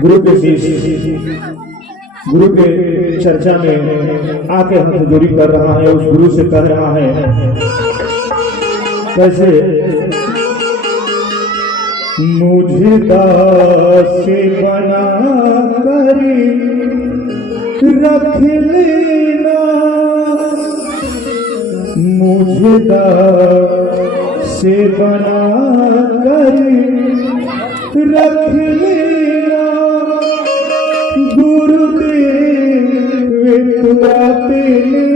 गुरु के गुरु के चर्चा में आके हाथ जोड़ी कर रहा है, उस गुरु से कह रहा है कैसे, मुझे दास बना कर रख लेना, मुझे दास बना कर रख लेना, गुरुदेव तेरे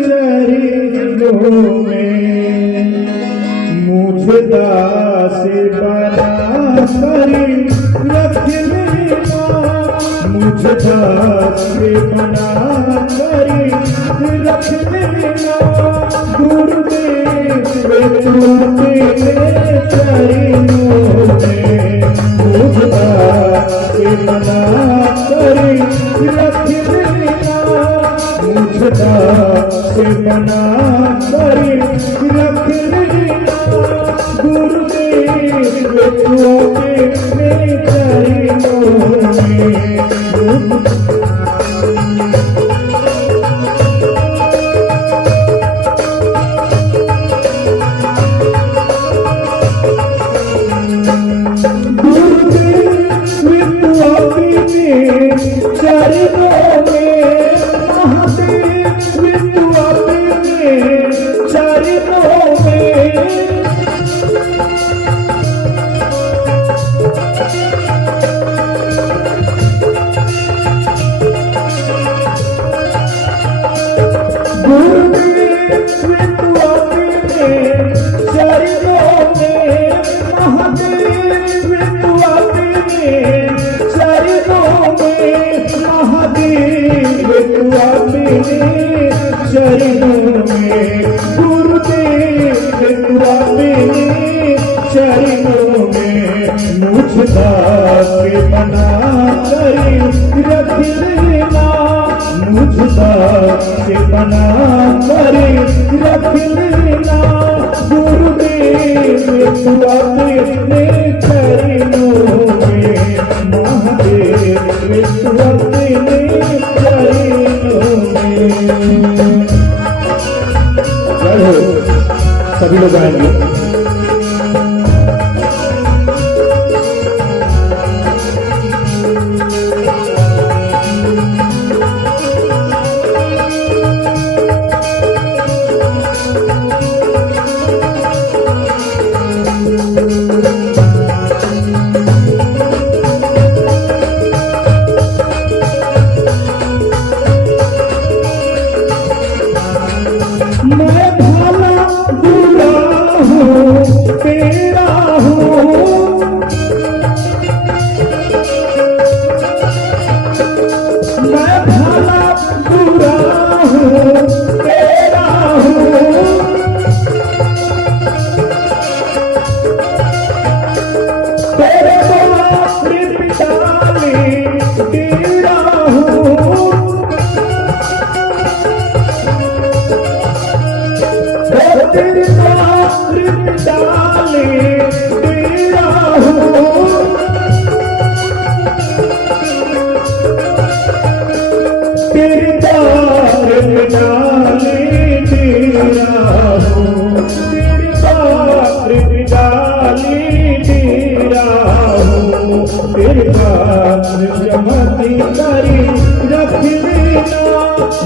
चरणों में मुझे दास बना कर रख लेना, मुझे दास बना कर रख लेना, गुरुदेव तेरे चरणों में मुझे दास बना कर रख लेना, मुझे दास बना कर रख लेना, गुरुदेव तेरे चरणों में। चरणों में गुरुदेव चरणों में मुझे दास बना कर रख लेना, मुझे दास बना कर रख लेना, गुरुदेव अपने चरणों में, महादेव अपने चरणों में। सभी लोग आएंगे।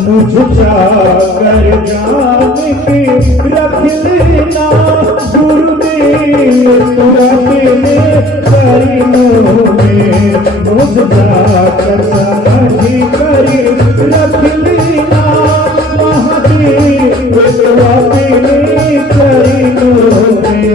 मुझे कर जान के रख लेना, गुरुदेव तेरे चरणों में मुझे कर समझी कर रख लेना, महादेव तेरे चरणों में।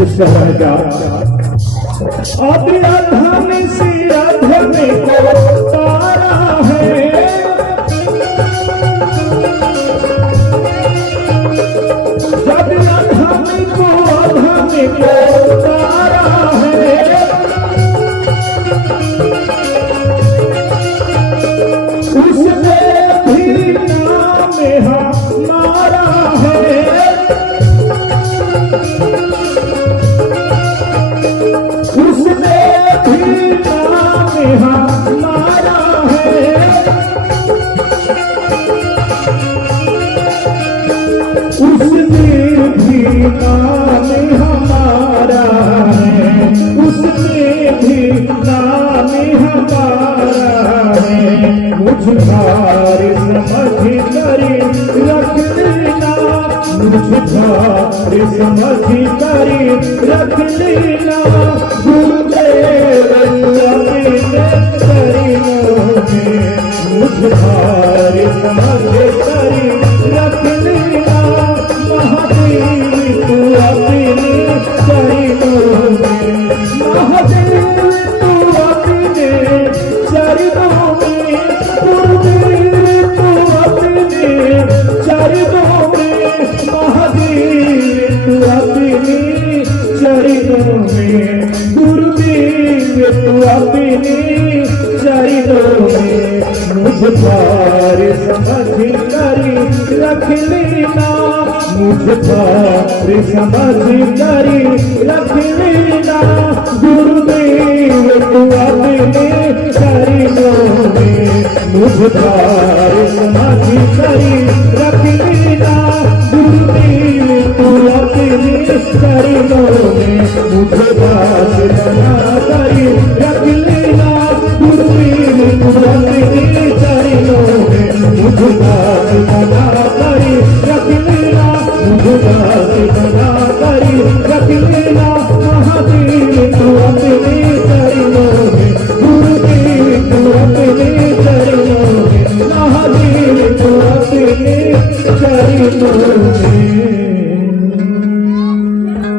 कोशिश कर रहे हैं क्या? अधम से अधम को तारा है, जब अधम को तारा है, उसने भी नाम हमारा है, उसने भी नाम हमारा है, उसने भी नाम हमारा है, उसने भी नाम हमारा है। मुझ भार समझ करी रख लेना, मुझ भार समझ करी रख लेना, गुरुदेव अपने चरणों में मुझ भार समझ करी रख लेना, महादेव तू अपने चरणों में, महादेव तू अपने चरणों में, गुरुदेव तू अपने चरणों में, महादेव तू अपने चरणों में, गुरुदेव तू अपने चरणों में, मुझ भार समझ करी रख लेना, मुझ भार समझ करी रख लेना, गुरुदेव तू अपने चरणों में, मुझ भार समझ करी रख लेना, गुरुदेव तू अपने चरणों में, मुझ भार बना करी रख लेना, गुरुदेव तू अपने चरणों में, मुझ भार बना करी रख लेना, मुझ भार बना करी रख लेना, महादेव तू अपने चरणों में, गुरुदेव तू अपने चरणों में, महादेव तू अपने चरणों में।